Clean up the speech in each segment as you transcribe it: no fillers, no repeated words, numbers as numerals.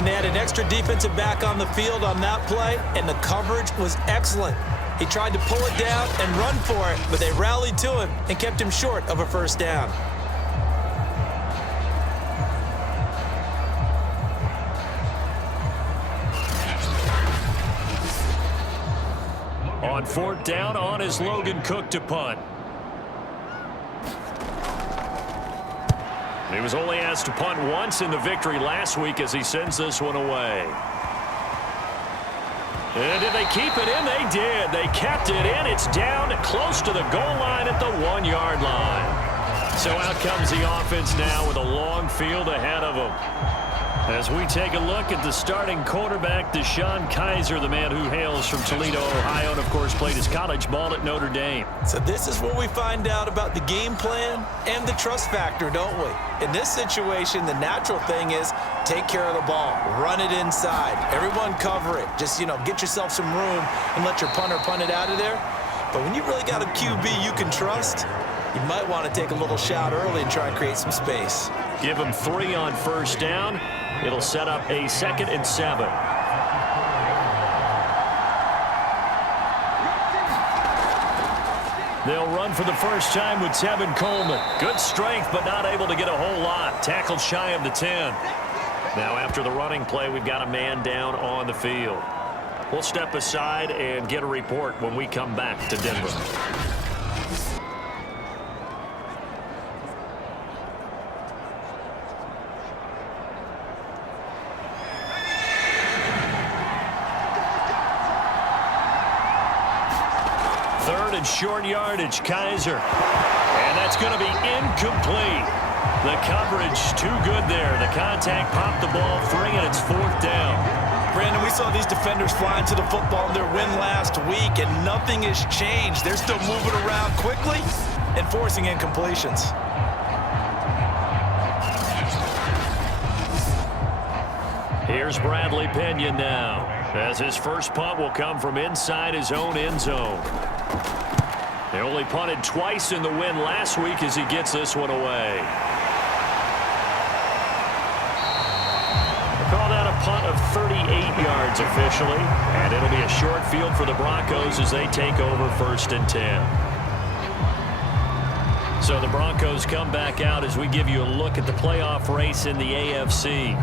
And they had an extra defensive back on the field on that play, and the coverage was excellent. He tried to pull it down and run for it, but they rallied to him and kept him short of a first down. On fourth down, on is Logan Cook to punt. He was only asked to punt once in the victory last week as he sends this one away. And did they keep it in? They did. They kept it in. It's down close to the goal line at the 1-yard line. So out comes the offense now with a long field ahead of them. As we take a look at the starting quarterback, Deshaun Kaiser, the man who hails from Toledo, Ohio, and of course played his college ball at Notre Dame. So this is where we find out about the game plan and the trust factor, don't we? In this situation, the natural thing is take care of the ball, run it inside, everyone cover it. Just, get yourself some room and let your punter punt it out of there. But when you really got a QB you can trust, you might want to take a little shot early and try and create some space. Give him 3 on first down. It'll set up a 2nd and 7. They'll run for the first time with Tevin Coleman. Good strength, but not able to get a whole lot. Tackled shy of the 10. Now after the running play, we've got a man down on the field. We'll step aside and get a report when we come back to Denver. Short yardage, Kaiser. And that's going to be incomplete. The coverage too good there. The contact popped the ball free, and it's 4th down. Brandon, we saw these defenders flying to the football in their win last week, and nothing has changed. They're still moving around quickly and forcing incompletions. Here's Bradley Pinion now, as his first punt will come from inside his own end zone. They only punted twice in the win last week as he gets this one away. They call that a punt of 38 yards officially, and it'll be a short field for the Broncos as they take over 1st and 10. So the Broncos come back out as we give you a look at the playoff race in the AFC.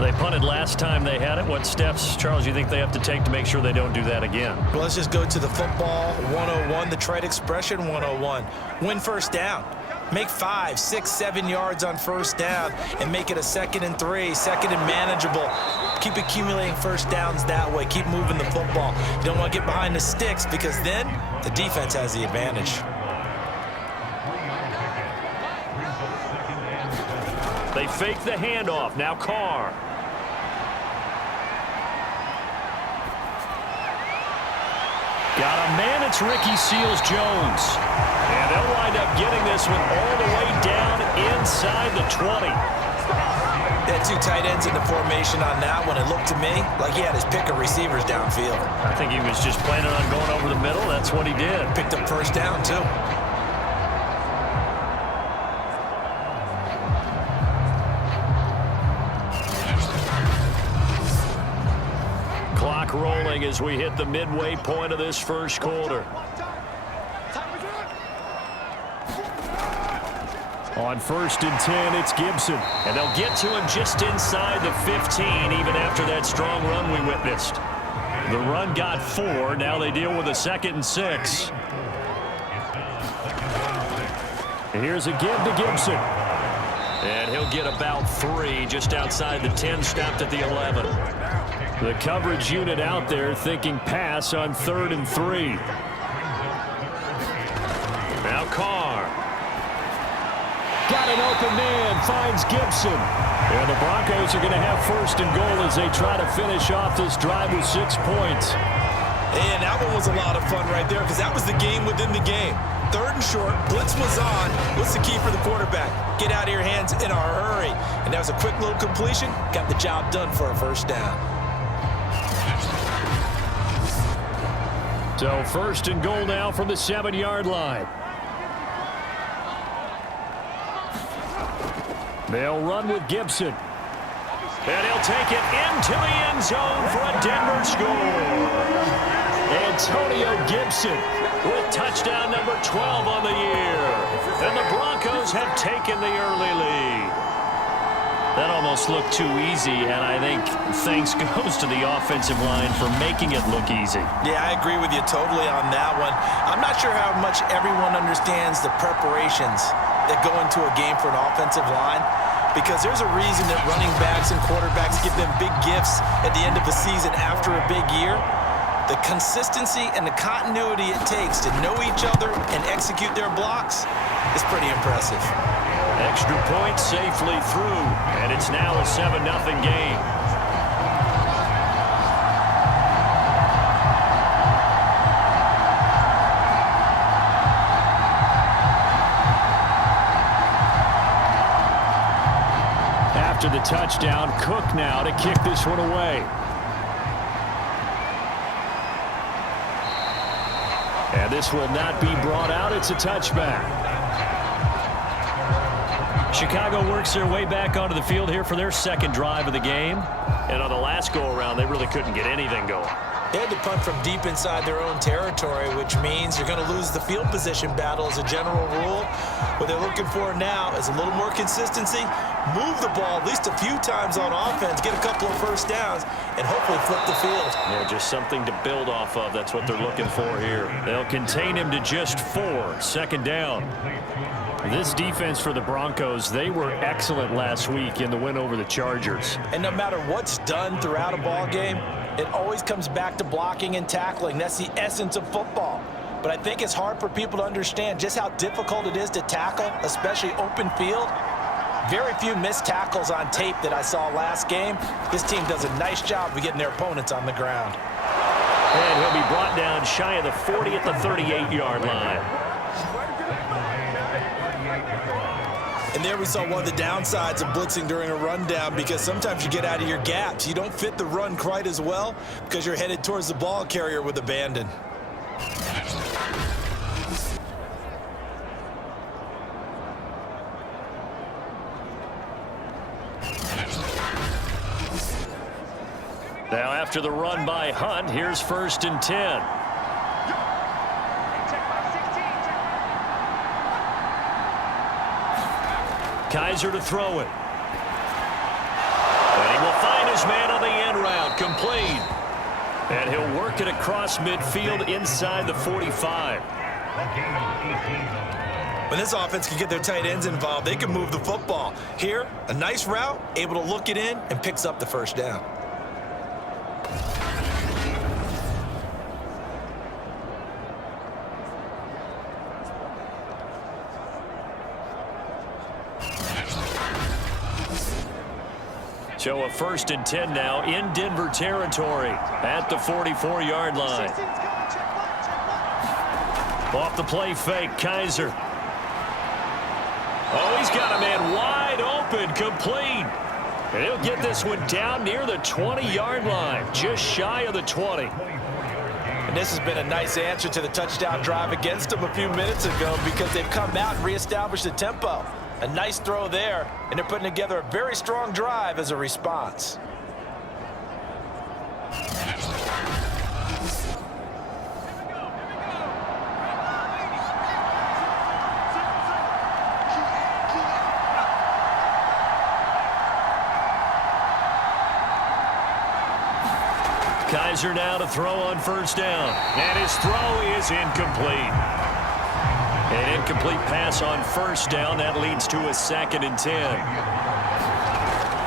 They punted last time they had it. What steps, Charles, you think they have to take to make sure they don't do that again? Well, let's just go to the football 101, the trade expression 101. Win first down. Make 5, 6, 7 yards on first down and make it a 2nd and 3, 2nd and manageable. Keep accumulating first downs that way. Keep moving the football. You don't want to get behind the sticks because then the defense has the advantage. They fake the handoff. Now Carr. Got a man, it's Ricky Seals-Jones. And they'll wind up getting this one all the way down inside the 20. They had 2 tight ends in the formation on that one. It looked to me like he had his pick of receivers downfield. I think he was just planning on going over the middle. That's what he did. Picked up first down, too. Clock rolling as we hit the midway point of this first quarter. On 1st and 10, it's Gibson. And they'll get to him just inside the 15, even after that strong run we witnessed. The run got 4. Now they deal with a 2nd and 6. And here's a give to Gibson. And he'll get about 3 just outside the 10, stopped at the 11. The coverage unit out there thinking pass on 3rd and 3. Now Carr. Got an open man, finds Gibson. And the Broncos are going to have 1st and goal as they try to finish off this drive with 6 points. And that one was a lot of fun right there because that was the game within the game. 3rd and short, blitz was on. What's the key for the quarterback? Get out of your hands in a hurry. And that was a quick little completion. Got the job done for a first down. So 1st and goal now from the 7-yard line. They'll run with Gibson. And he'll take it into the end zone for a Denver score. Antonio Gibson with touchdown number 12 on the year. And the Broncos have taken the early lead. That almost looked too easy, and I think thanks goes to the offensive line for making it look easy. Yeah, I agree with you totally on that one. I'm not sure how much everyone understands the preparations that go into a game for an offensive line, because there's a reason that running backs and quarterbacks give them big gifts at the end of the season after a big year. The consistency and the continuity it takes to know each other and execute their blocks is pretty impressive. Extra point safely through, and it's now a 7-0 game. After the touchdown, Cook now to kick this one away. And this will not be brought out. It's a touchback. Chicago works their way back onto the field here for their second drive of the game. And on the last go-around, they really couldn't get anything going. They had to punt from deep inside their own territory, which means you're going to lose the field position battle as a general rule. What they're looking for now is a little more consistency, move the ball at least a few times on offense, get a couple of first downs, and hopefully flip the field. Yeah, just something to build off of. That's what they're looking for here. They'll contain him to just 4, second down. This defense for the Broncos, they were excellent last week in the win over the Chargers. And no matter what's done throughout a ball game, it always comes back to blocking and tackling. That's the essence of football. But I think it's hard for people to understand just how difficult it is to tackle, especially open field. Very few missed tackles on tape that I saw last game. This team does a nice job of getting their opponents on the ground. And he'll be brought down shy of the 40 at the 38-yard line. And there we saw one of the downsides of blitzing during a rundown, because sometimes you get out of your gaps. You don't fit the run quite as well because you're headed towards the ball carrier with abandon. Now after the run by Hunt, here's 1st and 10. Kaiser to throw it. And he will find his man on the end route, complete. And he'll work it across midfield inside the 45. When this offense can get their tight ends involved, they can move the football. Here, a nice route, able to look it in, and picks up the first down. So a 1st and 10 now in Denver territory at the 44-yard line. Off the play fake, Kaiser. Oh, he's got a man wide open, complete. And he'll get this one down near the 20-yard line, just shy of the 20. And this has been a nice answer to the touchdown drive against them a few minutes ago, because they've come out and reestablished the tempo. A nice throw there, and they're putting together a very strong drive as a response. Kaiser now to throw on 1st down. And his throw is incomplete. An incomplete pass on 1st down. That leads to a 2nd and 10.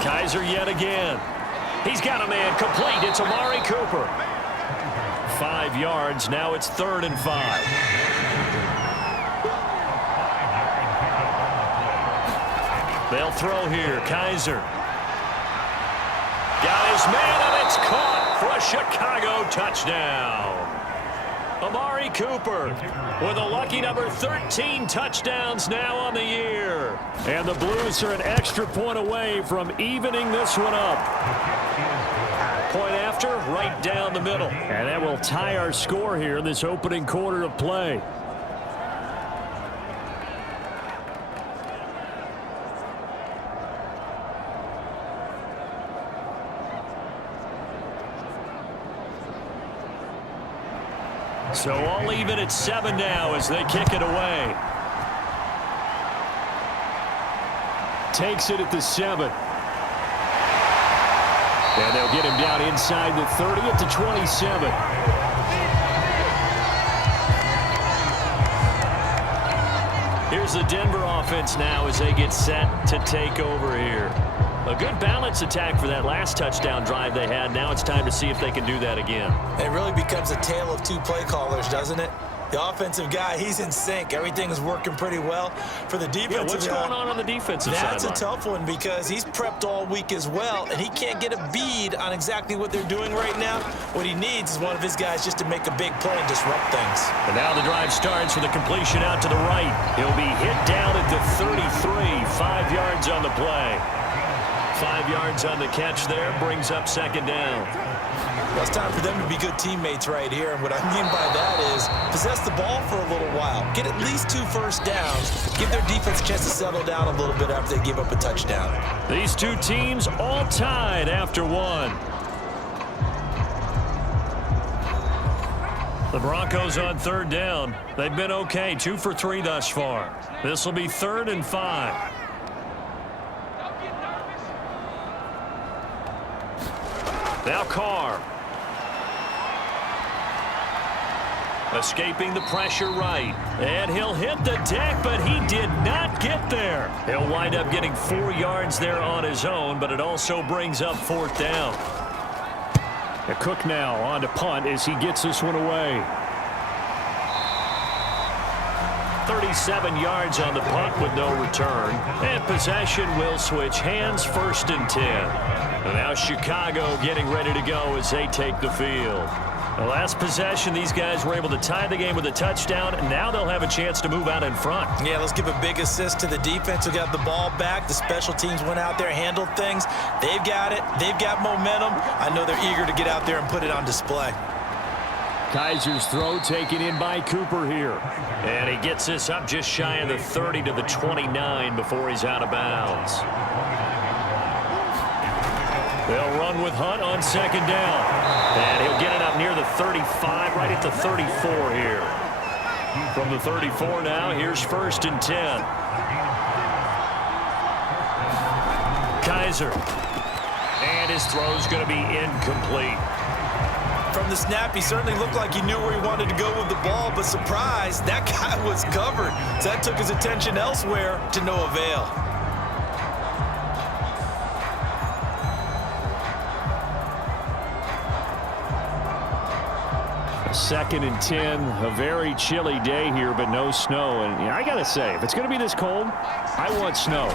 Kaiser yet again. He's got a man complete. It's Amari Cooper. 5 yards. Now it's 3rd and 5. They'll throw here. Kaiser. Got his man, and it's caught for a Chicago touchdown. Amari Cooper with a lucky number 13 touchdowns now on the year. And the Blues are an extra point away from evening this one up. Point after, right down the middle. And that will tie our score here in this opening quarter of play. So all even at 7 now as they kick it away. Takes it at the 7. And they'll get him down inside the 30 at the 27. Here's the Denver offense now as they get set to take over here. A good balance attack for that last touchdown drive they had. Now it's time to see if they can do that again. It really becomes a tale of two play callers, doesn't it? The offensive guy, he's in sync. Everything is working pretty well. For the defensive what's going on the defensive side? That's a tough one because he's prepped all week as well, and he can't get a bead on exactly what they're doing right now. What he needs is one of his guys just to make a big play and disrupt things. And now the drive starts with a completion out to the right. He'll be hit down at the 33, 5 yards on the play. 5 yards on the catch there, brings up second down. Well, it's time for them to be good teammates right here, and what I mean by that is possess the ball for a little while, get at least 2 first downs, give their defense a chance to settle down a little bit after they give up a touchdown. These two teams all tied after 1. The Broncos on third down. They've been okay, 2 for 3 thus far. This will be 3rd and 5. Now Carr. Escaping the pressure right. And he'll hit the deck, but he did not get there. He'll wind up getting 4 yards there on his own, but it also brings up 4th down. Cook now on to punt as he gets this one away. 37 yards on the punt with no return. And possession will switch hands, 1st and 10. And now Chicago getting ready to go as they take the field. The last possession, these guys were able to tie the game with a touchdown, and now they'll have a chance to move out in front. Yeah, let's give a big assist to the defense who got the ball back. The special teams went out there, handled things. They've got it. They've got momentum. I know they're eager to get out there and put it on display. Kaiser's throw taken in by Cooper here. And he gets this up just shy of the 30 to the 29 before he's out of bounds. They'll run with Hunt on second down. And he'll get it up near the 35, right at the 34 here. From the 34 now, here's 1st and 10. Kaiser. And his throw's going to be incomplete. From the snap, he certainly looked like he knew where he wanted to go with the ball, but surprise, that guy was covered. So that took his attention elsewhere to no avail. 2nd and 10, a very chilly day here, but no snow. And I got to say, if it's going to be this cold, I want snow.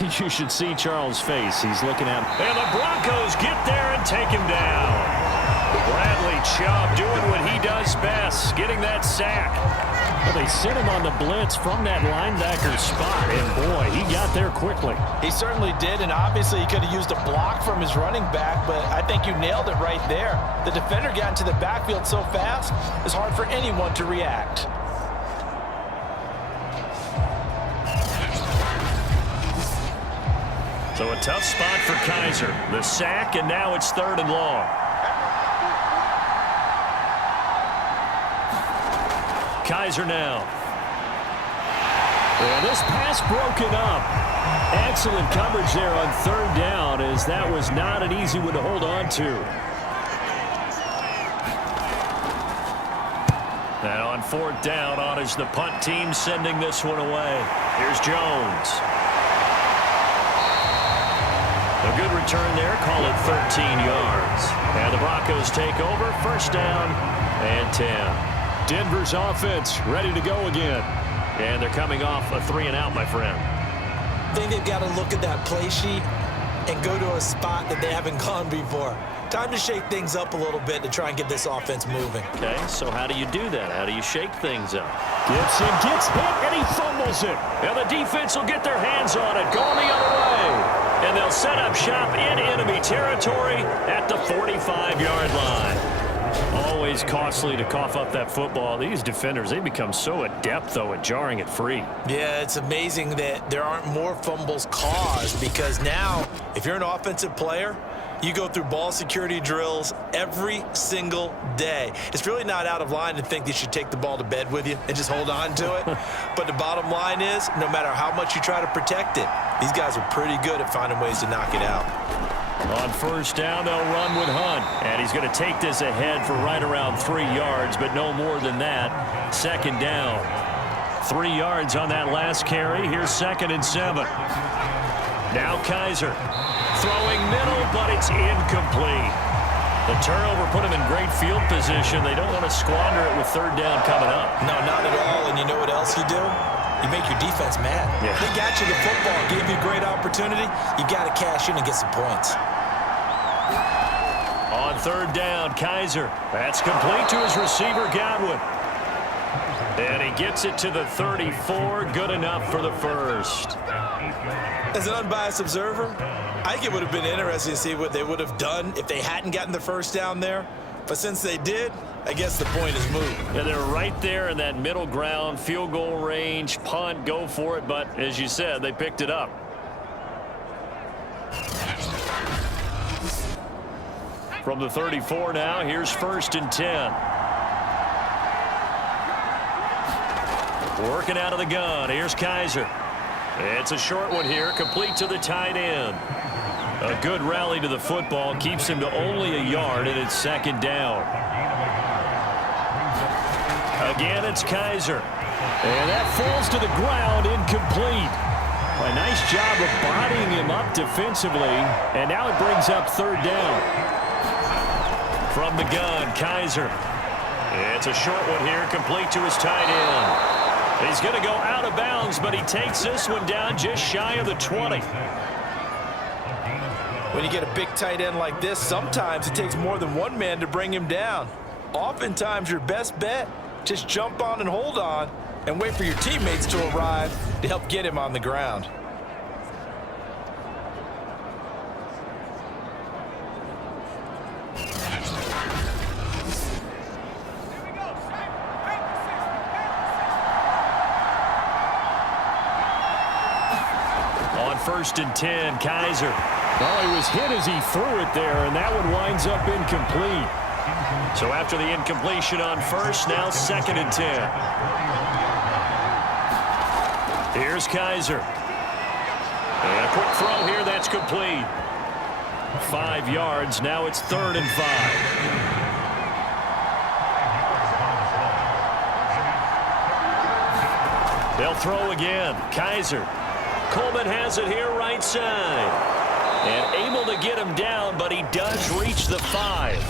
You should see Charles' face. He's looking at him. And the Broncos get there and take him down. Bradley Chubb doing what he does best, getting that sack. Well, they sent him on the blitz from that linebacker spot, and boy, he got there quickly. He certainly did, and obviously he could have used a block from his running back, but I think you nailed it right there. The defender got into the backfield so fast, it's hard for anyone to react. So a tough spot for Kaiser. The sack, and now it's 3rd and long. Kaiser now. And this pass broken up. Excellent coverage there on 3rd down, as that was not an easy one to hold on to. And on 4th down, on is the punt team sending this one away. Here's Jones. A good return there, call it 13 yards. And the Broncos take over, 1st down and 10. Denver's offense ready to go again. And they're coming off a 3-and-out, my friend. I think they've got to look at that play sheet and go to a spot that they haven't gone before. Time to shake things up a little bit to try and get this offense moving. Okay, so how do you do that? How do you shake things up? Gibson gets hit, and he fumbles it. And the defense will get their hands on it, going the other way. And they'll set up shop in enemy territory at the 45-yard line. Always costly to cough up that football. These defenders, they become so adept, though, at jarring it free. Yeah, it's amazing that there aren't more fumbles caused, because now, if you're an offensive player, You go through ball security drills every single day. It's really not out of line to think you should take the ball to bed with you and just hold on to it. But the bottom line is, no matter how much you try to protect it, these guys are pretty good at finding ways to knock it out. On first down, they'll run with Hunt. And he's going to take this ahead for right around 3 yards, but no more than that. Second down. 3 yards on that last carry. Here's 2nd and 7. Now Kaiser. Throwing middle, but it's incomplete. The turnover put him in great field position. They don't want to squander it with 3rd down coming up. No, not at all. And you know what else you do? You make your defense mad. Yeah. They got you the football, gave you a great opportunity. You got to cash in and get some points. On 3rd down, Kaiser. That's complete to his receiver, Godwin. And he gets it to the 34. Good enough for the first. As an unbiased observer, I think it would have been interesting to see what they would have done if they hadn't gotten the first down there. But since they did, I guess the point is moot. Yeah, they're right there in that middle ground, field goal range, punt, go for it. But as you said, they picked it up. From the 34 now, here's 1st and 10. Working out of the gun. Here's Kaiser. It's a short one here, complete to the tight end. A good rally to the football keeps him to only a yard, and it's 2nd down. Again, it's Kaiser. And that falls to the ground, incomplete. A nice job of bodying him up defensively, and now it brings up 3rd down. From the gun, Kaiser. It's a short one here, complete to his tight end. He's going to go out of bounds, but he takes this one down just shy of the 20. When you get a big tight end like this, sometimes it takes more than one man to bring him down. Oftentimes, your best bet, just jump on and hold on and wait for your teammates to arrive to help get him on the ground. On 1st and 10, Kaiser. Oh, he was hit as he threw it there, and that one winds up incomplete. So after the incompletion on first, now 2nd and 10. Here's Kaiser. And a quick throw here, that's complete. 5 yards, now it's 3rd and 5. They'll throw again. Kaiser. Coleman has it here right side. And able to get him down, but he does reach the 5.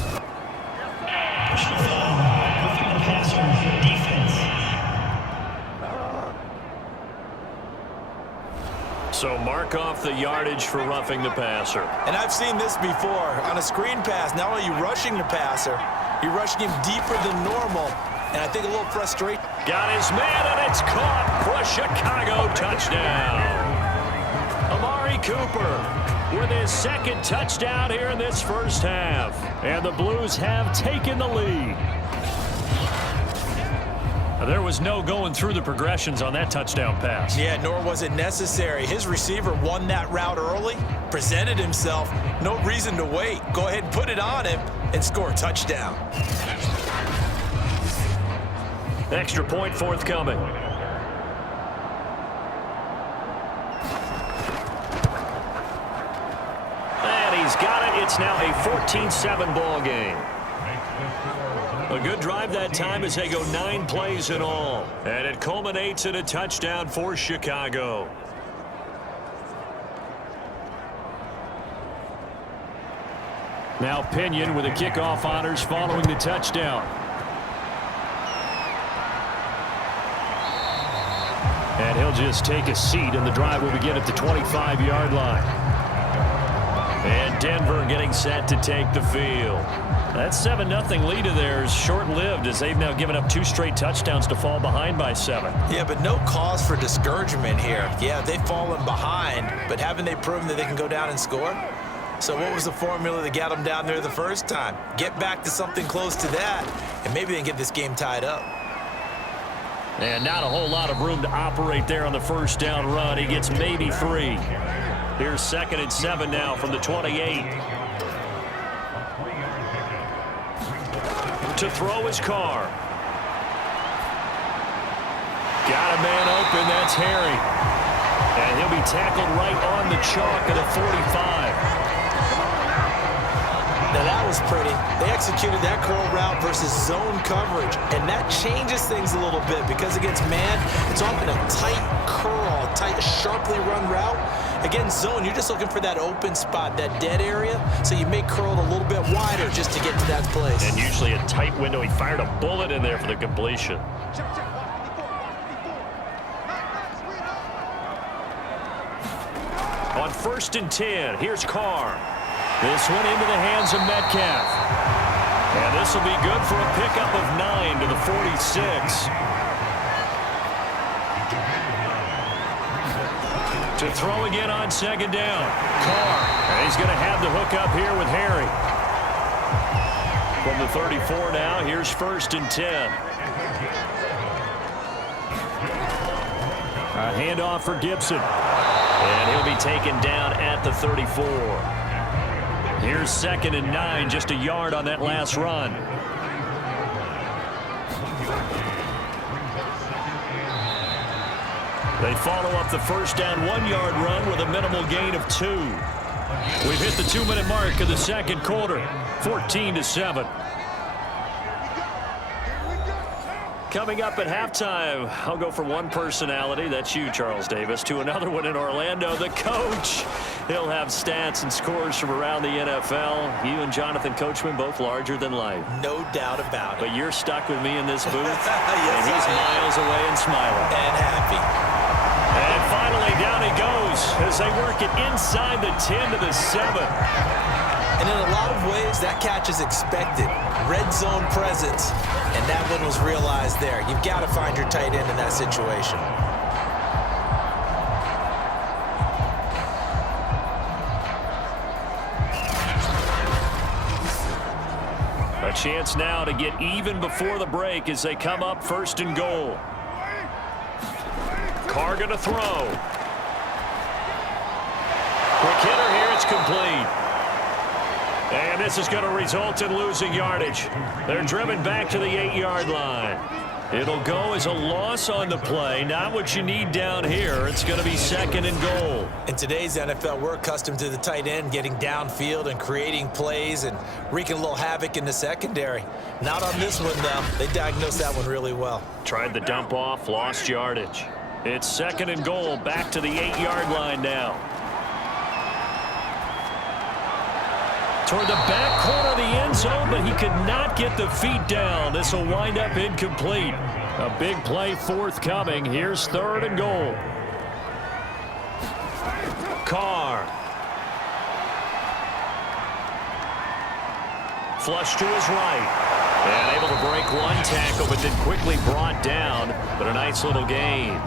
So mark off the yardage for roughing the passer. And I've seen this before. On a screen pass, not only are you rushing the passer, you're rushing him deeper than normal. And I think a little frustration. Got his man, and it's caught for a Chicago touchdown. Amari Cooper with his 2nd touchdown here in this first half. And the Blues have taken the lead. There was no going through the progressions on that touchdown pass. Yeah, nor was it necessary. His receiver won that route early, presented himself. No reason to wait. Go ahead and put it on him and score a touchdown. Extra point forthcoming. And he's got it. It's now a 14-7 ball game. A good drive that time as they go 9 plays in all. And it culminates in a touchdown for Chicago. Now Pinion with the kickoff honors following the touchdown. And he'll just take a seat, and the drive will begin at the 25-yard line. And Denver getting set to take the field. That 7-0 lead of theirs short-lived as they've now given up 2 straight touchdowns to fall behind by 7. Yeah, but no cause for discouragement here. Yeah, they've fallen behind, but haven't they proven that they can go down and score? So what was the formula that got them down there the first time? Get back to something close to that, and maybe they can get this game tied up. And not a whole lot of room to operate there on the first down run. He gets maybe 3. Here's 2nd and 7 now from the 28. To throw his car. Got a man open. That's Harry. And he'll be tackled right on the chalk at the 45. Now that was pretty. They executed that curl route versus zone coverage, and that changes things a little bit because against man, it's often a tight curl, tight, sharply run route. Against zone, you're just looking for that open spot, that dead area, so you make curl a little bit wider just to get to that place. And usually a tight window. He fired a bullet in there for the completion. On 1st and 10, here's Carr. This one into the hands of Metcalf. And this will be good for a pickup of 9 to the 46. To throw again on 2nd down. Carr. And he's going to have the hook up here with Harry. From the 34 now, here's 1st and 10. A handoff for Gibson. And he'll be taken down at the 34. Here's 2nd and 9, just a yard on that last run. They follow up the 1st down 1-yard run with a minimal gain of 2. We've hit the 2-minute mark of the 2nd quarter, 14-7. Coming up at halftime, I'll go from one personality, that's you, Charles Davis, to another one in Orlando, the coach. He'll have stats and scores from around the NFL. You and Jonathan Coachman both larger than life. No doubt about it. But you're stuck with me in this booth, Yes, and he's miles away and smiling. And happy. And finally, down he goes as they work it inside the 10 to the 7. And in a lot of ways, that catch is expected. Red zone presence, and that one was realized there. You've got to find your tight end in that situation. A chance now to get even before the break as they come up 1st and goal. Carr going to throw. Quick hitter here, it's complete. And this is going to result in losing yardage. They're driven back to the 8-yard line. It'll go as a loss on the play. Not what you need down here. It's going to be 2nd and goal. In today's NFL, we're accustomed to the tight end getting downfield and creating plays and wreaking a little havoc in the secondary. Not on this one, though. They diagnosed that one really well. Tried the dump off, lost yardage. It's 2nd and goal, back to the 8-yard line now. Toward the back corner of the end zone, but he could not get the feet down. This will wind up incomplete. A big play forthcoming. Here's 3rd and goal. Carr. Flush to his right. And able to break one tackle, but then quickly brought down. But a nice little gain.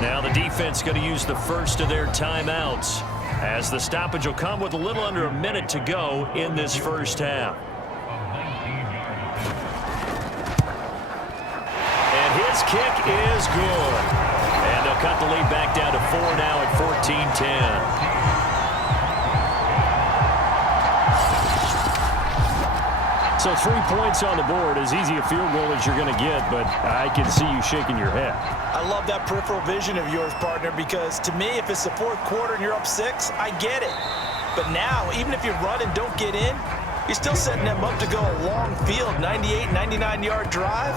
Now the defense going to use the first of their timeouts, as the stoppage will come with a little under a minute to go in this first half. And his kick is good. And they'll cut the lead back down to 4 now at 14-10. So 3 points on the board, as easy a field goal as you're going to get, but I can see you shaking your head. I love that peripheral vision of yours, partner, because to me, if it's the 4th quarter and you're up 6, I get it. But now, even if you run and don't get in, you're still setting them up to go a long field, 98, 99-yard drive.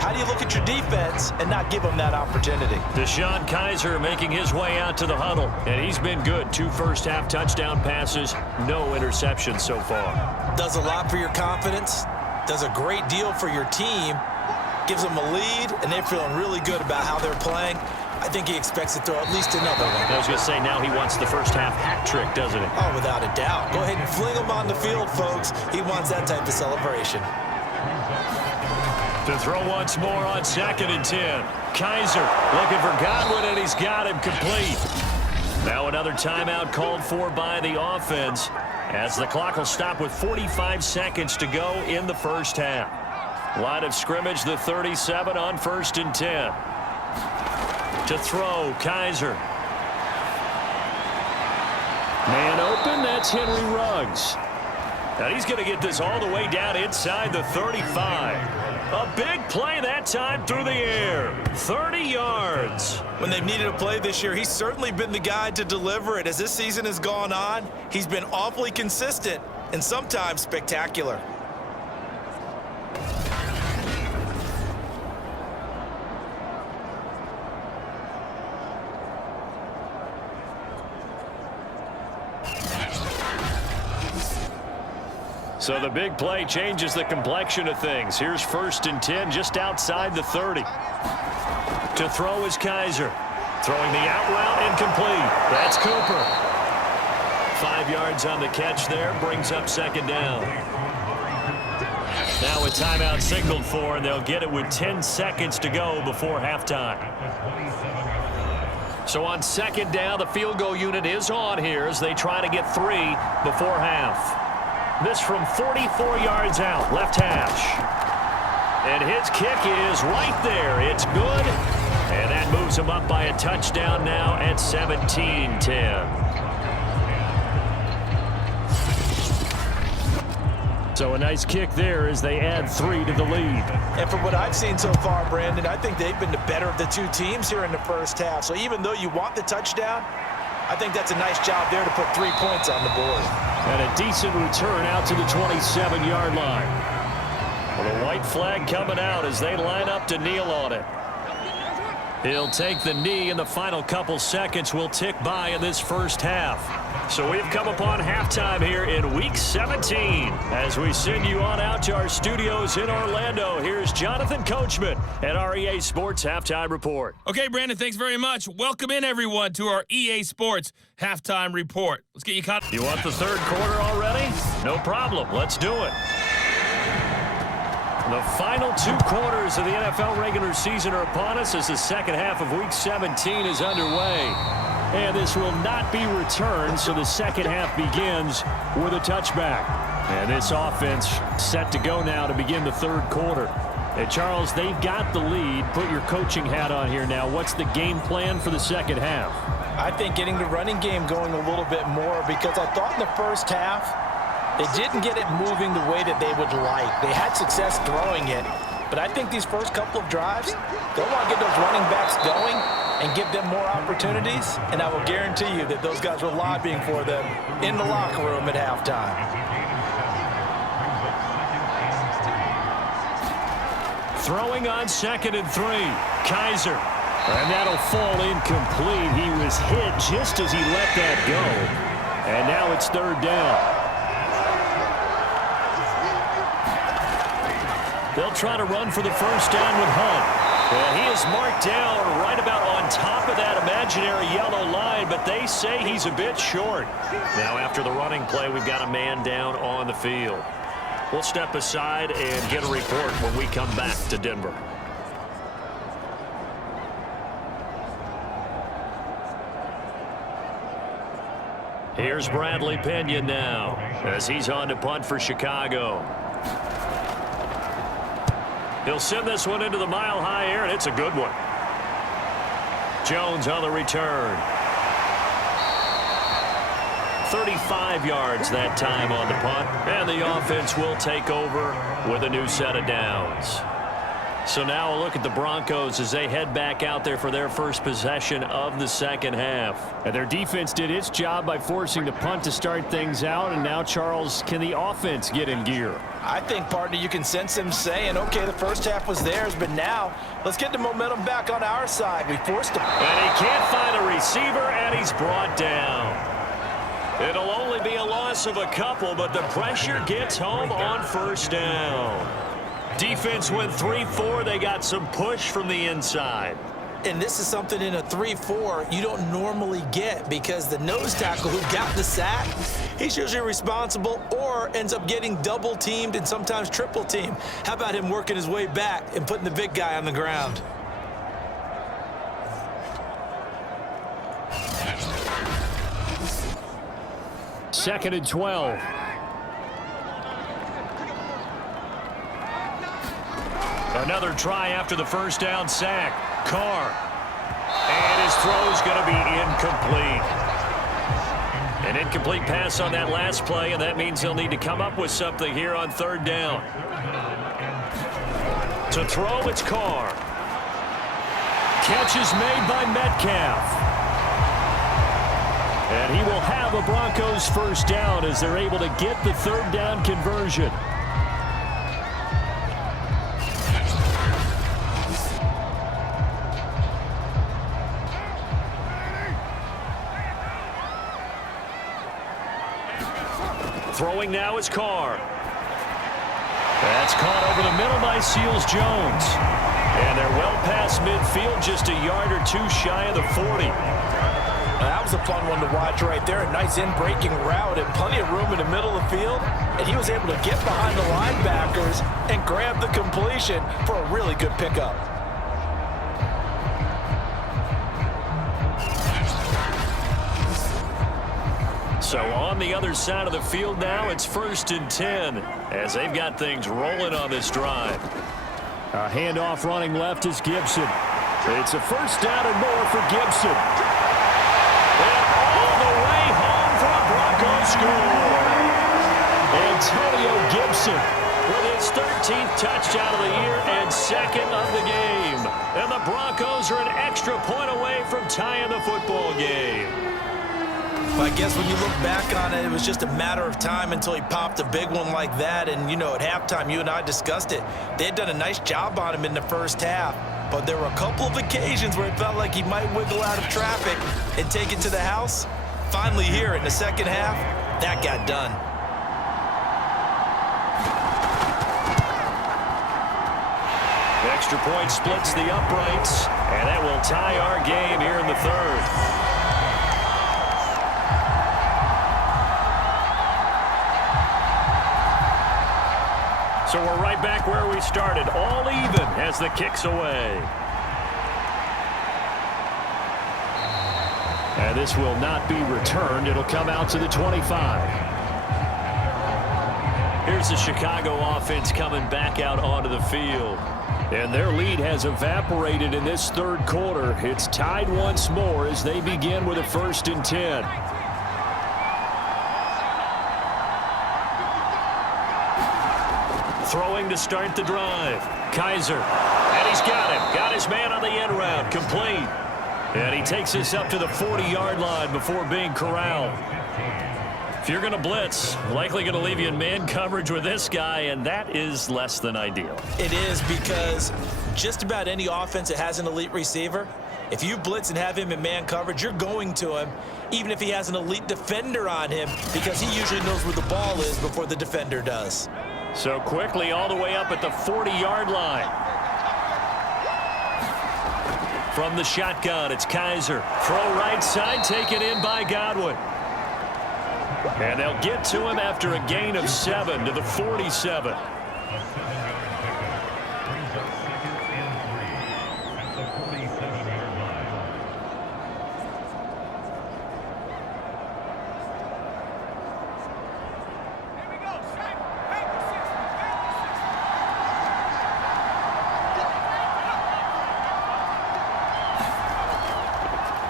How do you look at your defense and not give them that opportunity? Deshaun Kaiser making his way out to the huddle, and he's been good. 2 first-half touchdown passes, no interceptions so far. Does a lot for your confidence, does a great deal for your team, gives them a lead, and they're feeling really good about how they're playing. I think he expects to throw at least another one. I was going to say, now he wants the first-half hat trick, doesn't he? Oh, without a doubt. Go ahead and fling him on the field, folks. He wants that type of celebration. To throw once more on 2nd and 10. Kaiser looking for Godwin, and he's got him complete. Now another timeout called for by the offense, as the clock will stop with 45 seconds to go in the first half. Line of scrimmage, the 37 on 1st and 10. To throw, Kaiser. Man open, that's Henry Ruggs. And he's going to get this all the way down inside the 35. A big play that time through the air. 30 yards. When they've needed a play this year, he's certainly been the guy to deliver it. As this season has gone on, he's been awfully consistent and sometimes spectacular. So the big play changes the complexion of things. Here's 1st and 10 just outside the 30. To throw is Kaiser. Throwing the out route incomplete. That's Cooper. 5 yards on the catch there. Brings up 2nd down. Now a timeout signaled for, and they'll get it with 10 seconds to go before halftime. So on 2nd down, the field goal unit is on here as they try to get 3 before half. This from 44 yards out, left hash. And his kick is right there. It's good. And that moves him up by a touchdown now at 17-10. So a nice kick there as they add 3 to the lead. And from what I've seen so far, Brandon, I think they've been the better of the two teams here in the first half. So even though you want the touchdown, I think that's a nice job there to put 3 points on the board. And a decent return out to the 27-yard line. Well, the white flag coming out as they line up to kneel on it. He'll take the knee, and the final couple seconds will tick by in this first half. So we've come upon halftime here in Week 17. As we send you on out to our studios in Orlando, here's Jonathan Coachman at our EA Sports Halftime Report. Okay, Brandon, thanks very much. Welcome in, everyone, to our EA Sports Halftime Report. Let's get you caught. You want the third quarter already? No problem. Let's do it. The final 2 quarters of the NFL regular season are upon us as the second half of Week 17 is underway. And this will not be returned, so the second half begins with a touchback. And this offense set to go now to begin the third quarter. And Charles, they've got the lead. Put your coaching hat on here now. What's the game plan for the second half? I think getting the running game going a little bit more, because I thought in the first half they didn't get it moving the way that they would like. They had success throwing it, but I think these first couple of drives, they'll want to get those running backs going and give them more opportunities, and I will guarantee you that those guys were lobbying for them in the locker room at halftime. Throwing on 2nd and 3. Kaiser. And that'll fall incomplete. He was hit just as he let that go. And now it's 3rd down. They'll try to run for the first down with Hunt. And he is marked down right about on top of that imaginary yellow line, but they say he's a bit short. Now after the running play, we've got a man down on the field. We'll step aside and get a report when we come back to Denver. Here's Bradley Pena now as he's on to punt for Chicago. He'll send this one into the mile-high air, and it's a good one. Jones on the return. 35 yards that time on the punt, and the offense will take over with a new set of downs. So now a look at the Broncos as they head back out there for their first possession of the second half. And their defense did its job by forcing the punt to start things out, and now, Charles, can the offense get in gear? I think, partner, you can sense them saying, okay, the first half was theirs, but now let's get the momentum back on our side. We forced them. And he can't find a receiver, and he's brought down. It'll only be a loss of a couple, but the pressure gets home on first down. Defense went 3-4. They got some push from the inside. And this is something in a 3-4 you don't normally get, because the nose tackle who got the sack, he's usually responsible or ends up getting double teamed and sometimes triple teamed. How about him working his way back and putting the big guy on the ground? Second and 12. Another try after the first down sack. Carr. And his throw is going to be incomplete. An incomplete pass on that last play, and that means they'll need to come up with something here on third down. To throw, it's Carr. Catch is made by Metcalf. And he will have a Broncos first down as they're able to get the third down conversion. Throwing now is Carr. That's caught over the middle by Seals-Jones. And they're well past midfield, just a yard or two shy of the 40. That was a fun one to watch right there. A nice in-breaking route and plenty of room in the middle of the field. And he was able to get behind the linebackers and grab the completion for a really good pickup. So on the other side of the field now, it's 1st and 10 as they've got things rolling on this drive. A handoff running left is Gibson. It's a first down and more for Gibson. And all the way home for a Broncos score. Antonio Gibson with his 13th touchdown of the year and 2nd of the game. And the Broncos are an extra point away from tying the football game. Well, I guess when you look back on it, it was just a matter of time until he popped a big one like that. And, you know, at halftime, you and I discussed it. They had done a nice job on him in the first half. But there were a couple of occasions where it felt like he might wiggle out of traffic and take it to the house. Finally here in the second half, that got done. Extra point splits the uprights, and that will tie our game here in the third. So we're right back where we started, all even as the kick's away. And this will not be returned. It'll come out to the 25. Here's the Chicago offense coming back out onto the field. And their lead has evaporated in this third quarter. It's tied once more as they begin with a 1st and 10. Throwing to start the drive. Kaiser. And he's got him. Got his man on the end route. Complete. And he takes this up to the 40-yard line before being corralled. If you're going to blitz, likely going to leave you in man coverage with this guy, and that is less than ideal. It is, because just about any offense that has an elite receiver, if you blitz and have him in man coverage, you're going to him, even if he has an elite defender on him, because he usually knows where the ball is before the defender does. So quickly all the way up at the 40-yard line. From the shotgun, it's Kaiser. Throw right side, taken in by Godwin. And they'll get to him after a gain of 7 to the 47.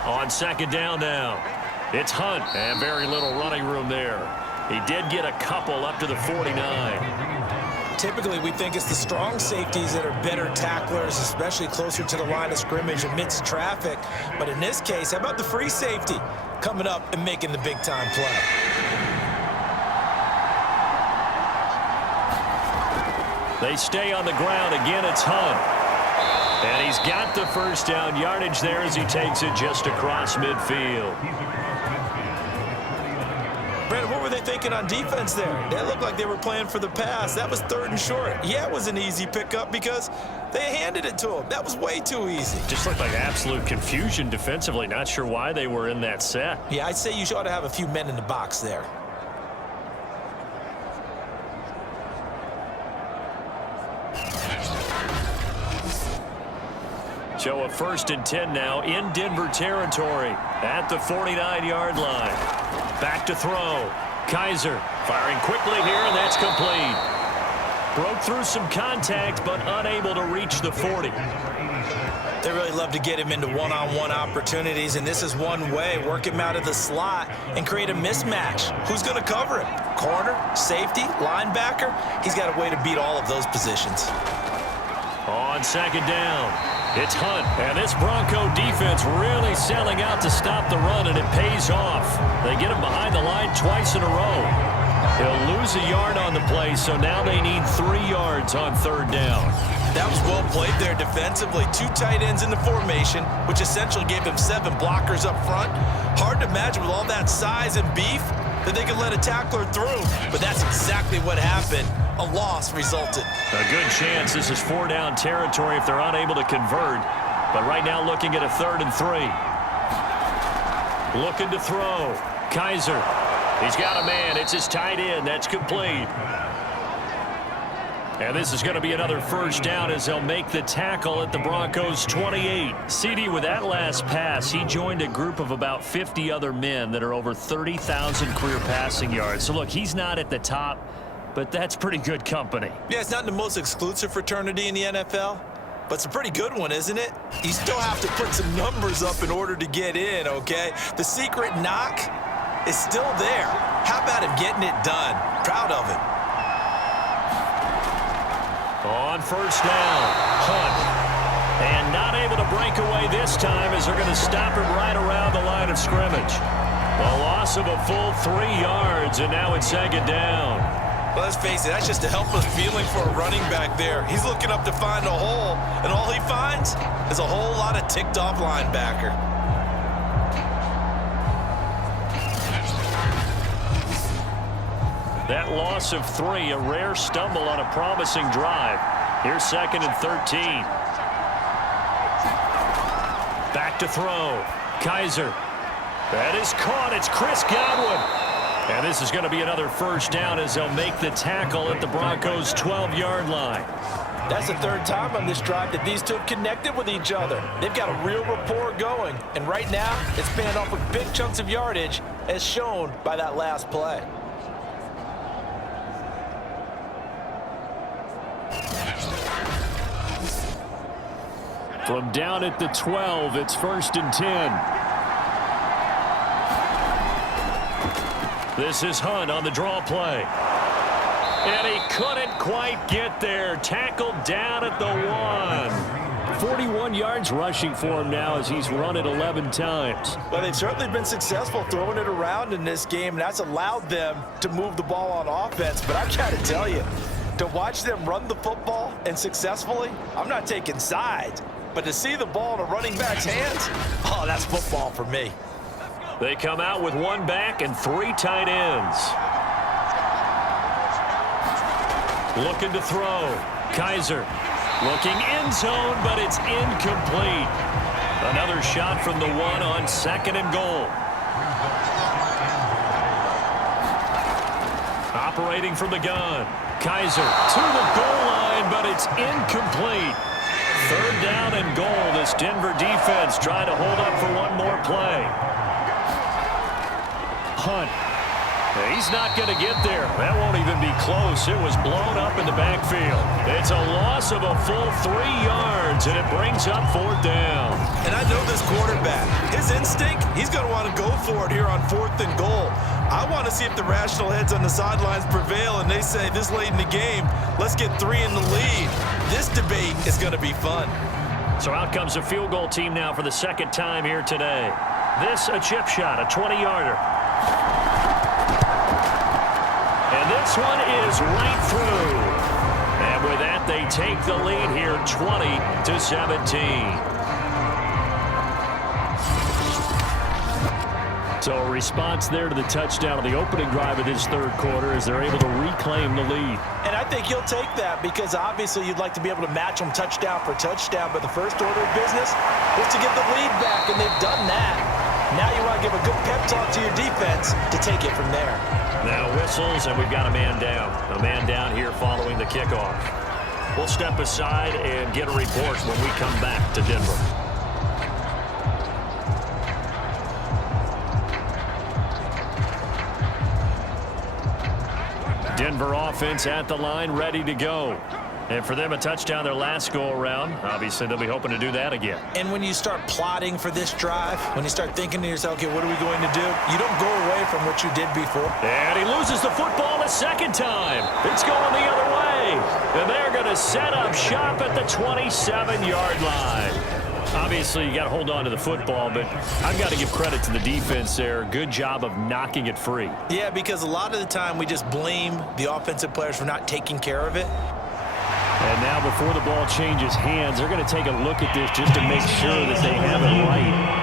On 2nd down now, it's Hunt, and very little running room there. He did get a couple up to the 49. Typically, we think it's the strong safeties that are better tacklers, especially closer to the line of scrimmage amidst traffic. But in this case, how about the free safety coming up and making the big-time play? They stay on the ground. Again, it's Hunt. And he's got the first down yardage there as he takes it just across midfield. Brandon, what were they thinking on defense there? They looked like they were playing for the pass. That was 3rd and short. Yeah, it was an easy pickup because they handed it to him. That was way too easy. Just looked like absolute confusion defensively. Not sure why they were in that set. Yeah, I'd say you ought to have a few men in the box there. So a 1st and 10 now in Denver territory at the 49-yard line. Back to throw. Kaiser firing quickly here, and that's complete. Broke through some contact, but unable to reach the 40. They really love to get him into one-on-one opportunities, and this is one way. Work him out of the slot and create a mismatch. Who's going to cover him? Corner, safety, linebacker? He's got a way to beat all of those positions. On second down, it's Hunt. And this Bronco defense really selling out to stop the run, and it pays off. They get him behind the line twice in a row. He'll lose a yard on the play, so now they need 3 yards on third down. That was well played there defensively. 2 tight ends in the formation, which essentially gave him 7 blockers up front. Hard to imagine with all that size and beef that they could let a tackler through. But that's exactly what happened. A loss resulted. A good chance this is 4-down territory if they're unable to convert. But right now looking at a 3rd and 3. Looking to throw. Kaiser. He's got a man. It's his tight end. That's complete. And this is going to be another first down as they'll make the tackle at the Broncos 28. CD, with that last pass, he joined a group of about 50 other men that are over 30,000 career passing yards. So, look, he's not at the top, but that's pretty good company. Yeah, it's not the most exclusive fraternity in the NFL, but it's a pretty good one, isn't it? You still have to put some numbers up in order to get in, okay? The secret knock is still there. How about him getting it done? Proud of it. On first down, Hunt. And not able to break away this time as they're going to stop him right around the line of scrimmage. A loss of a full 3 yards, and now it's second down. Well, let's face it, that's just a helpless feeling for a running back there. He's looking up to find a hole, and all he finds is a whole lot of ticked-off linebacker. That loss of 3, a rare stumble on a promising drive. Here's 2nd and 13. Back to throw. Kaiser. That is caught. It's Chris Godwin. And this is going to be another first down as they'll make the tackle at the Broncos' 12-yard line. That's the 3rd time on this drive that these two have connected with each other. They've got a real rapport going. And right now, it's paying off with big chunks of yardage, as shown by that last play. From down at the 12, it's 1st and 10. This is Hunt on the draw play. And he couldn't quite get there. Tackled down at the 1. 41 yards rushing for him now as he's run it 11 times. Well, they've certainly been successful throwing it around in this game, and that's allowed them to move the ball on offense. But I've got to tell you, to watch them run the football and successfully, I'm not taking sides. But to see the ball in a running back's hands, oh, that's football for me. They come out with 1 back and 3 tight ends. Looking to throw. Kaiser looking end zone, but it's incomplete. Another shot from the 1 on 2nd and goal. Operating from the gun. Kaiser to the goal line, but it's incomplete. 3rd down and goal. This Denver defense trying to hold up for 1 more play. Hunt. He's not going to get there. That won't even be close. It was blown up in the backfield. It's a loss of a full 3 yards, and it brings up 4th down. And I know this quarterback. His instinct, he's going to want to go for it here on 4th and goal. I want to see if the rational heads on the sidelines prevail, and they say this late in the game, let's get 3 in the lead. This debate is going to be fun. So out comes a field goal team now for the 2nd time here today. This a chip shot, a 20-yarder. And this one is right through. And with that, they take the lead here 20-17. So a response there to the touchdown of the opening drive of this 3rd quarter as they're able to reclaim the lead. And I think he'll take that because obviously you'd like to be able to match them touchdown for touchdown, but the first order of business was to get the lead back, and they've done that. Now you want to give a good pep talk to your defense to take it from there. Now whistles, and we've got a man down. A man down here following the kickoff. We'll step aside and get a report when we come back to Denver. Denver offense at the line, ready to go. And for them, a touchdown their last go-around. Obviously, they'll be hoping to do that again. And when you start plotting for this drive, when you start thinking to yourself, okay, what are we going to do? You don't go away from what you did before. And he loses the football a second time. It's going the other way. And they're going to set up shop at the 27-yard line. Obviously, you got to hold on to the football, but I've got to give credit to the defense there. Good job of knocking it free. Yeah, because a lot of the time we just blame the offensive players for not taking care of it. And now before the ball changes hands, they're going to take a look at this just to make sure that they have it right.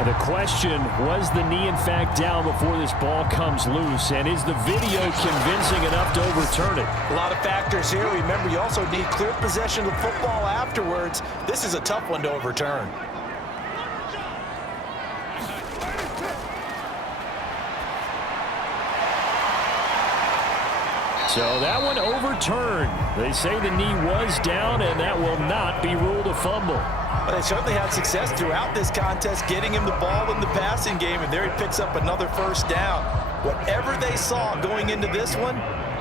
And the question, was the knee in fact down before this ball comes loose? And is the video convincing enough to overturn it? A lot of factors here. Remember, you also need clear possession of the football afterwards. This is a tough one to overturn. So that one overturned. They say the knee was down, and that will not be ruled a fumble. But they certainly had success throughout this contest, getting him the ball in the passing game, and there he picks up another first down. Whatever they saw going into this one,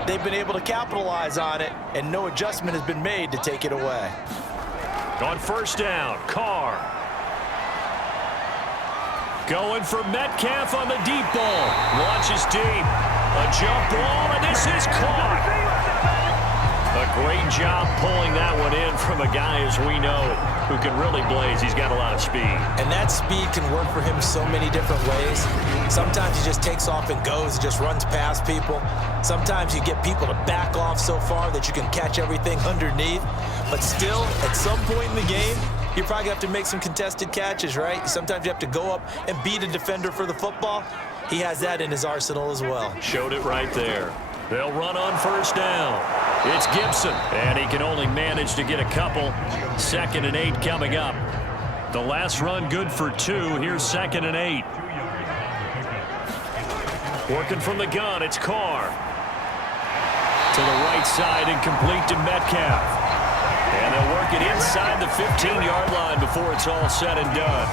they've been able to capitalize on it, and no adjustment has been made to take it away. On first down, Carr. Going for Metcalf on the deep ball. Launches deep. A jump ball, and this is caught. A great job pulling that one in from a guy, as we know, who can really blaze. He's got a lot of speed. And that speed can work for him so many different ways. Sometimes he just takes off and goes, just runs past people. Sometimes you get people to back off so far that you can catch everything underneath. But still, at some point in the game, you probably have to make some contested catches, right? Sometimes you have to go up and beat a defender for the football. He has that in his arsenal as well. Showed it right there. They'll run on first down. It's Gibson, and he can only manage to get a couple. 2nd and 8 coming up. The last run good for 2. Here's 2nd and 8. Working from the gun, it's Carr. To the right side and complete to Metcalf. And they'll work it inside the 15-yard line before it's all said and done.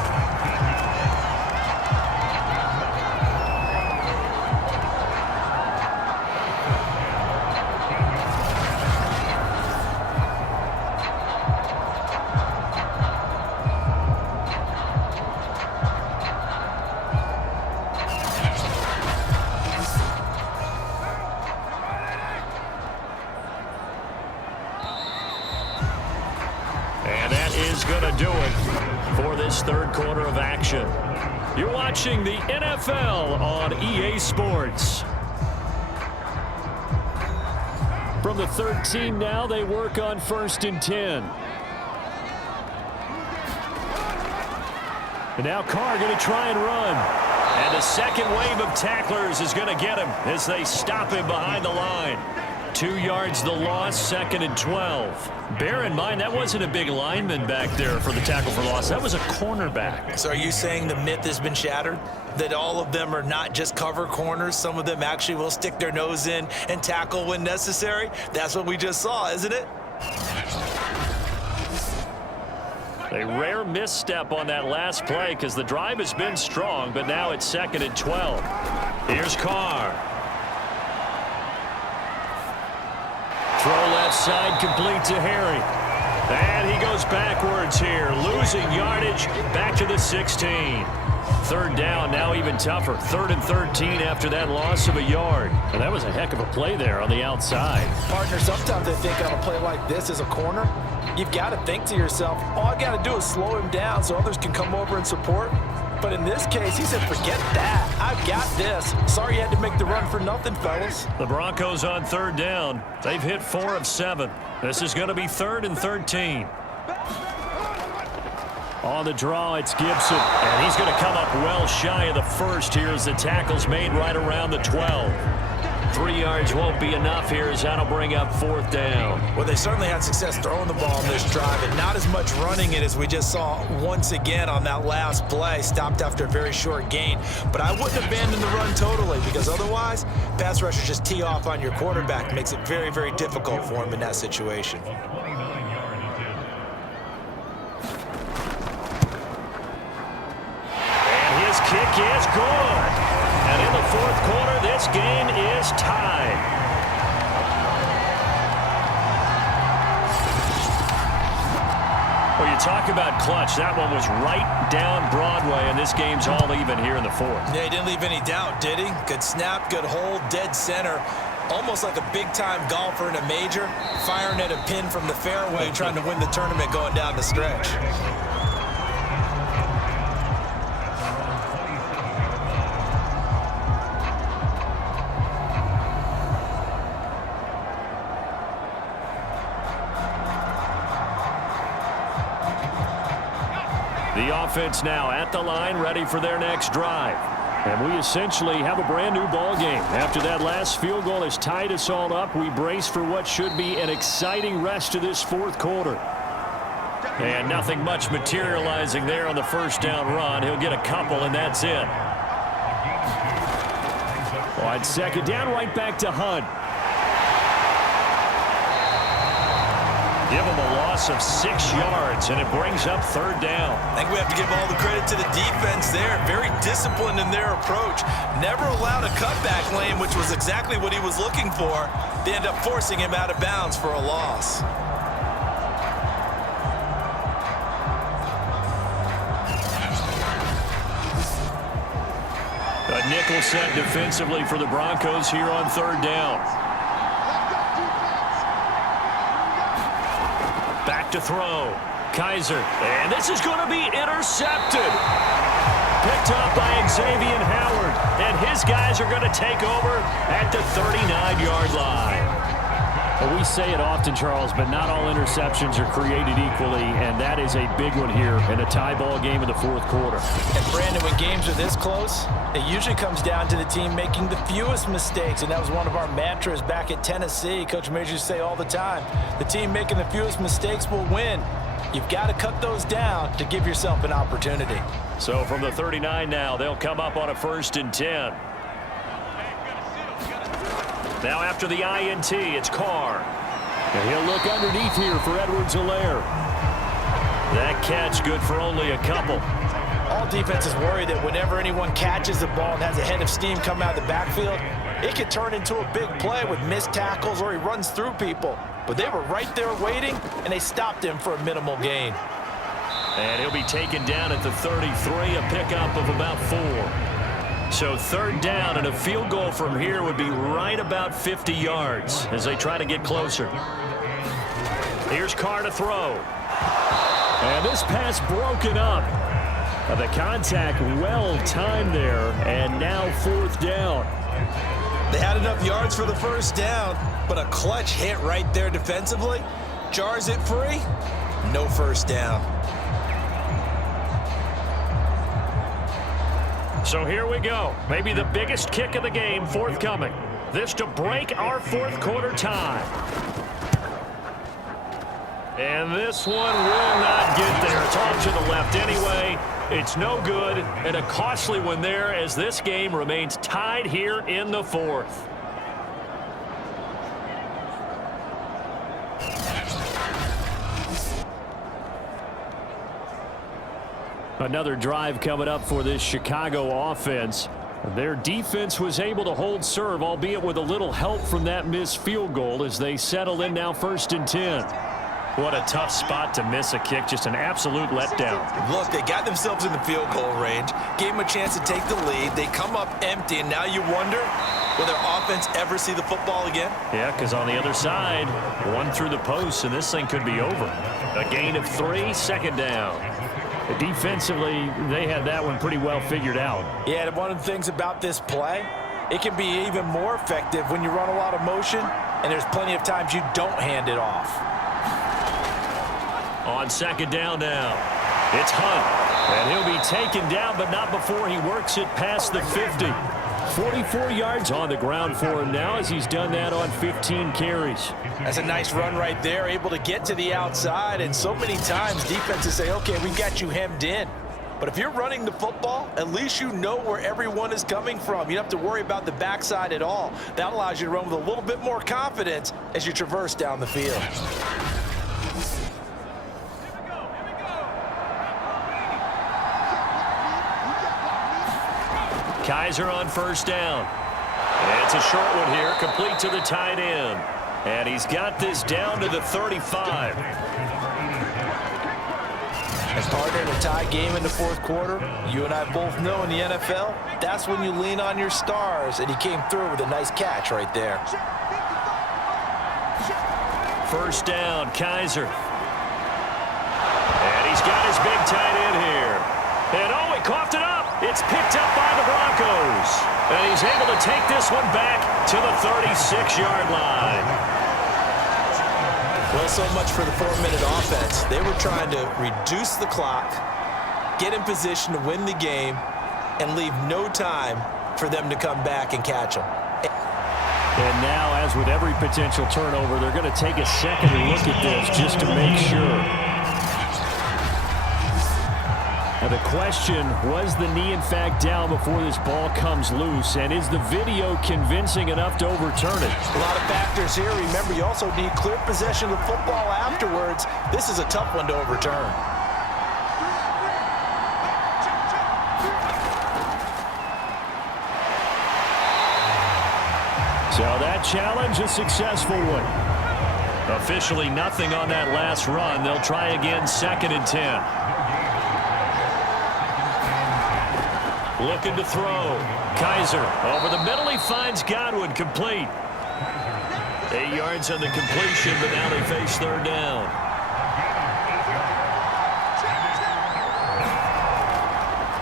Third quarter of action. You're watching the NFL on EA Sports. From the 13 now, they work on 1st and 10. And now Carr going to try and run. And the second wave of tacklers is going to get him as they stop him behind the line. 2 yards the loss, 2nd and 12. Bear in mind, that wasn't a big lineman back there for the tackle for loss. That was a cornerback. So are you saying the myth has been shattered? That all of them are not just cover corners? Some of them actually will stick their nose in and tackle when necessary? That's what we just saw, isn't it? A rare misstep on that last play because the drive has been strong, but now it's 2nd and 12. Here's Carr. Throw left side, complete to Harry. And he goes backwards here, losing yardage back to the 16. 3rd down, now even tougher. 3rd and 13 after that loss of a yard. And that was a heck of a play there on the outside. Partner, sometimes I think on a play like this as a corner, you've got to think to yourself, all I got to do is slow him down so others can come over and support. But in this case, he said, forget that. I've got this. Sorry you had to make the run for nothing, fellas. The Broncos on 3rd down. They've hit 4 of 7. This is going to be 3rd and 13. On the draw, it's Gibson. And he's going to come up well shy of the first here as the tackle's made right around the 12. 3 yards won't be enough here as that'll bring up 4th down. Well, they certainly had success throwing the ball in this drive and not as much running it as we just saw once again on that last play. Stopped after a very short gain. But I wouldn't abandon the run totally because otherwise, pass rushers just tee off on your quarterback. Makes it very, very difficult for him in that situation. And his kick is good. And in the 4th quarter, this game is tied. you talk about clutch, that one was right down Broadway, and this game's all even here in the fourth. Yeah, he didn't leave any doubt, did he? Good snap, good hold, dead center. Almost like a big-time golfer in a major, firing at a pin from the fairway, trying to win the tournament going down the stretch. The offense now at the line, ready for their next drive. And we essentially have a brand new ball game. After that last field goal has tied us all up, we brace for what should be an exciting rest of this fourth quarter. And nothing much materializing there on the first down run. He'll get a couple, and that's it. On second down, right back to Hunt. Give him a loss of 6 yards, and it brings up third down. I think we have to give all the credit to the defense there. Very disciplined in their approach. Never allowed a cutback lane, which was exactly what he was looking for. They end up forcing him out of bounds for a loss. A nickel set defensively for the Broncos here on third down. Back to throw. Kaiser. And this is going to be intercepted. Picked up by Xavier Howard. And his guys are going to take over at the 39-yard line. Well, we say it often, Charles, but not all interceptions are created equally, and that is a big one here in a tie ball game in the fourth quarter. And Brandon, when games are this close, it usually comes down to the team making the fewest mistakes, and that was one of our mantras back at Tennessee. Coach Major used to say all the time, the team making the fewest mistakes will win. You've got to cut those down to give yourself an opportunity. So from the 39 now, they'll come up on a 1st and 10. Now after the INT, it's Carr. And he'll look underneath here for Edwards-Helaire. That catch good for only a couple. All defenses worry that whenever anyone catches the ball and has a head of steam come out of the backfield, it could turn into a big play with missed tackles or he runs through people. But they were right there waiting, and they stopped him for a minimal gain. And he'll be taken down at the 33, a pickup of about 4. So third down, and a field goal from here would be right about 50 yards as they try to get closer. Here's Carr to throw. And this pass broken up. The contact well timed there, and now fourth down. They had enough yards for the first down, but a clutch hit right there defensively. Jars it free, no first down. So here we go. Maybe the biggest kick of the game forthcoming. This to break our fourth quarter tie. And this one will not get there. It's off to the left anyway. It's no good, and a costly one there as this game remains tied here in the fourth. Another drive coming up for this Chicago offense. Their defense was able to hold serve, albeit with a little help from that missed field goal as they settle in now 1st and 10. What a tough spot to miss a kick. Just an absolute letdown. Look, they got themselves in the field goal range, gave them a chance to take the lead. They come up empty, and now you wonder, will their offense ever see the football again? Yeah, because on the other side, one through the post, and this thing could be over. A gain of 3, second down. Defensively, they had that one pretty well figured out. Yeah, and one of the things about this play, it can be even more effective when you run a lot of motion, and there's plenty of times you don't hand it off. On second down now, it's Hunt. And he'll be taken down, but not before he works it past the 50. 44 yards on the ground for him now as he's done that on 15 carries. That's a nice run right there, able to get to the outside, and so many times defenses say, okay, we've got you hemmed in. But if you're running the football, at least you know where everyone is coming from. You don't have to worry about the backside at all. That allows you to run with a little bit more confidence as you traverse down the field. Kaiser on first down. It's a short one here, complete to the tight end. And he's got this down to the 35. And partner, in a tie game in the fourth quarter, you and I both know in the NFL, that's when you lean on your stars, and he came through with a nice catch right there. First down, Kaiser. And he's got his big tight end here. And oh, he coughed it up. It's picked up by the Broncos. And he's able to take this one back to the 36-yard line. Well, so much for the 4-minute offense. They were trying to reduce the clock, get in position to win the game, and leave no time for them to come back and catch them. And now, as with every potential turnover, they're going to take a second look at this just to make sure. Now the question, was the knee in fact down before this ball comes loose? And is the video convincing enough to overturn it? A lot of factors here. Remember, you also need clear possession of the football afterwards. This is a tough one to overturn. So that challenge, a successful one. Officially nothing on that last run. They'll try again, 2nd and 10. Looking to throw. Kaiser over the middle. He finds Godwin, complete. 8 yards on the completion, but now they face 3rd down.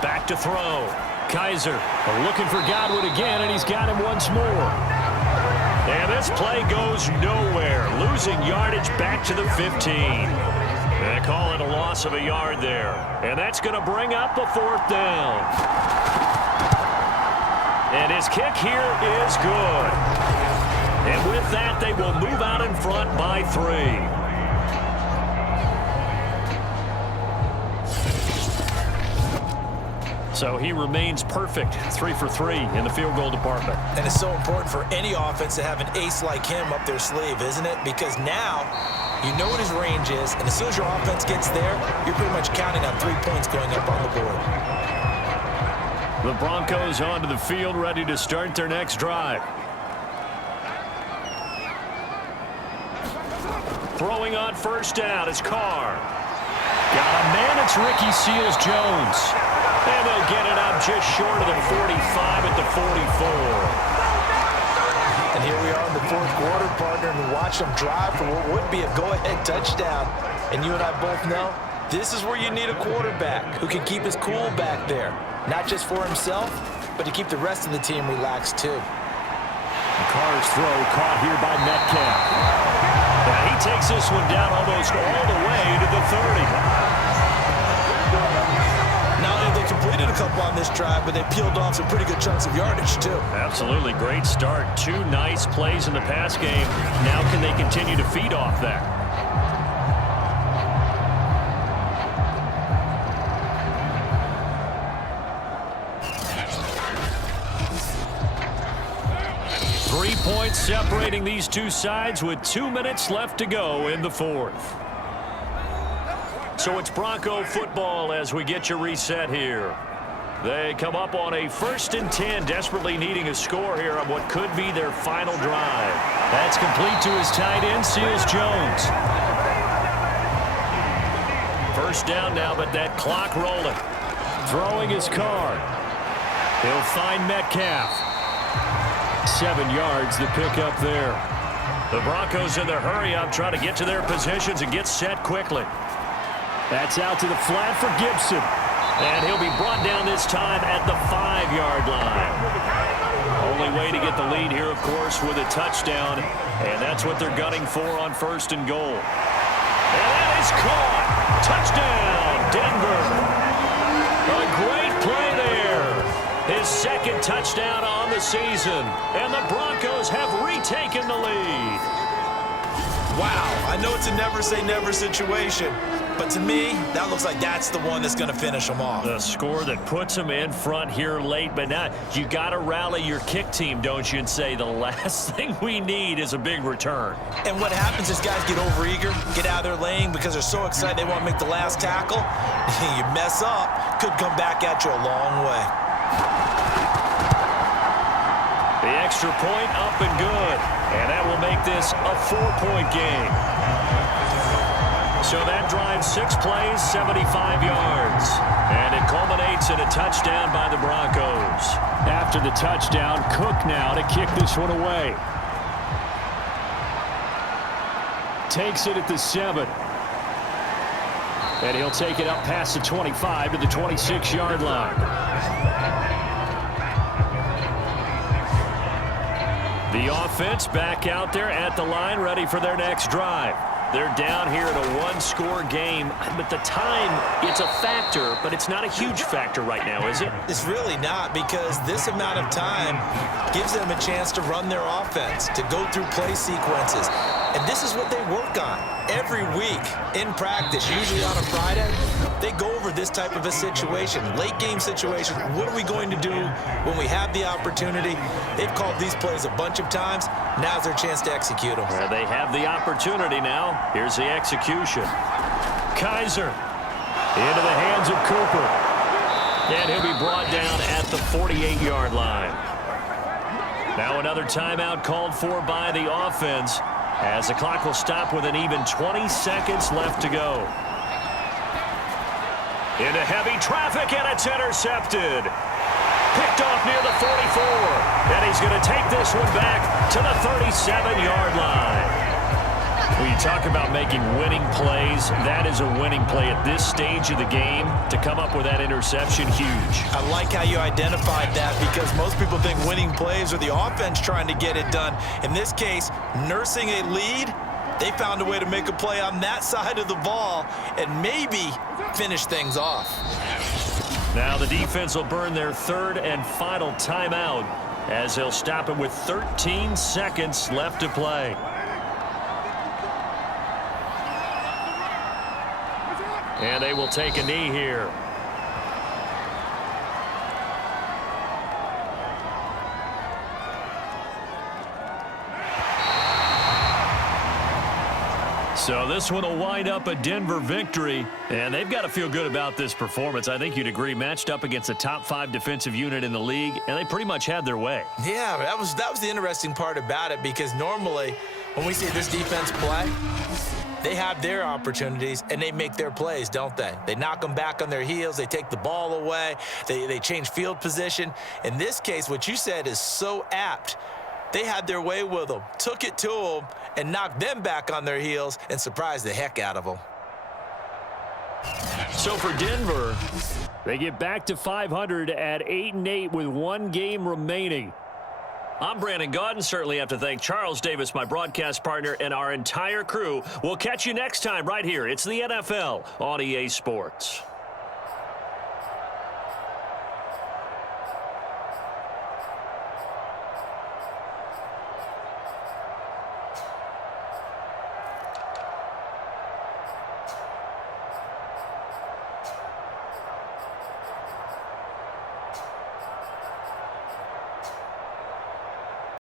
Back to throw. Kaiser looking for Godwin again, and he's got him once more. And this play goes nowhere. Losing yardage back to the 15. They call it a loss of a yard there. And that's going to bring up a 4th down. And his kick here is good. And with that, they will move out in front by 3. So he remains perfect, 3 for 3 in the field goal department. And it's so important for any offense to have an ace like him up their sleeve, isn't it? Because now you know what his range is, and as soon as your offense gets there, you're pretty much counting on 3 points going up on the board. The Broncos onto the field, ready to start their next drive. Throwing on first down is Carr. Got a man, it's Ricky Seals-Jones. And they'll get it up just short of the 45 at the 44. And here we are in the fourth quarter, partner, and watch them drive for what would be a go-ahead touchdown. And you and I both know this is where you need a quarterback who can keep his cool back there. Not just for himself, but to keep the rest of the team relaxed too. Carr's throw caught here by Metcalf. Now he takes this one down almost all the way to the 30. They completed a couple on this drive, but they peeled off some pretty good chunks of yardage, too. Absolutely. Great start. 2 nice plays in the pass game. Now can they continue to feed off that? Three points separating these two sides with 2 minutes left to go in the fourth. So it's Bronco football as we get you reset here. They come up on a 1st and 10, desperately needing a score here on what could be their final drive. That's complete to his tight end, Seals-Jones. First down now, but that clock rolling. Throwing his Carr. He'll find Metcalf. 7 yards to pick up there. The Broncos in their hurry-up trying to get to their positions and get set quickly. That's out to the flat for Gibson. And he'll be brought down this time at the 5-yard line. Only way to get the lead here, of course, with a touchdown. And that's what they're gunning for on 1st and goal. And that is caught. Touchdown, Denver. A great play there. His 2nd touchdown on the season. And the Broncos have retaken the lead. Wow, I know it's a never-say-never situation, but to me, that looks like that's the one that's going to finish them off. The score that puts them in front here late, but now you got to rally your kick team, don't you, and say the last thing we need is a big return. And what happens is guys get overeager, get out of their lane because they're so excited they want to make the last tackle. You mess up, could come back at you a long way. The extra point up and good. And that will make this a 4-point game. So that drives 6 plays, 75 yards. And it culminates in a touchdown by the Broncos. After the touchdown, Cook now to kick this one away. Takes it at the 7. And he'll take it up past the 25 to the 26-yard line. The offense back out there at the line, ready for their next drive. They're down here in a one-score game, but the time, it's a factor, but it's not a huge factor right now, is it? It's really not, because this amount of time gives them a chance to run their offense, to go through play sequences. And this is what they work on every week in practice, usually on a Friday. They go over this type of a situation, late game situation. What are we going to do when we have the opportunity? They've called these plays a bunch of times. Now's their chance to execute them. They have the opportunity now. Here's the execution. Kaiser into the hands of Cooper. And he'll be brought down at the 48-yard line. Now another timeout called for by the offense, as the clock will stop with an even 20 seconds left to go. Into heavy traffic, and it's intercepted. Picked off near the 44. And he's going to take this one back to the 37-yard line. When you talk about making winning plays, that is a winning play at this stage of the game. To come up with that interception, huge. I like how you identified that, because most people think winning plays are the offense trying to get it done. In this case, nursing a lead, they found a way to make a play on that side of the ball and maybe finish things off. Now the defense will burn their third and final timeout, as they'll stop it with 13 seconds left to play. And they will take a knee here. So this one will wind up a Denver victory, and they've got to feel good about this performance. I think you'd agree, matched up against a top 5 defensive unit in the league, and they pretty much had their way. Yeah, that was the interesting part about it, because normally when we see this defense play, they have their opportunities and they make their plays, don't they? They knock them back on their heels. They take the ball away. They change field position. In this case, what you said is so apt. They had their way with them, took it to them, and knocked them back on their heels and surprised the heck out of them. So for Denver, they get back to 500 at 8-8 with 1 game remaining. I'm Brandon Gaudin. Certainly have to thank Charles Davis, my broadcast partner, and our entire crew. We'll catch you next time right here. It's the NFL on EA Sports.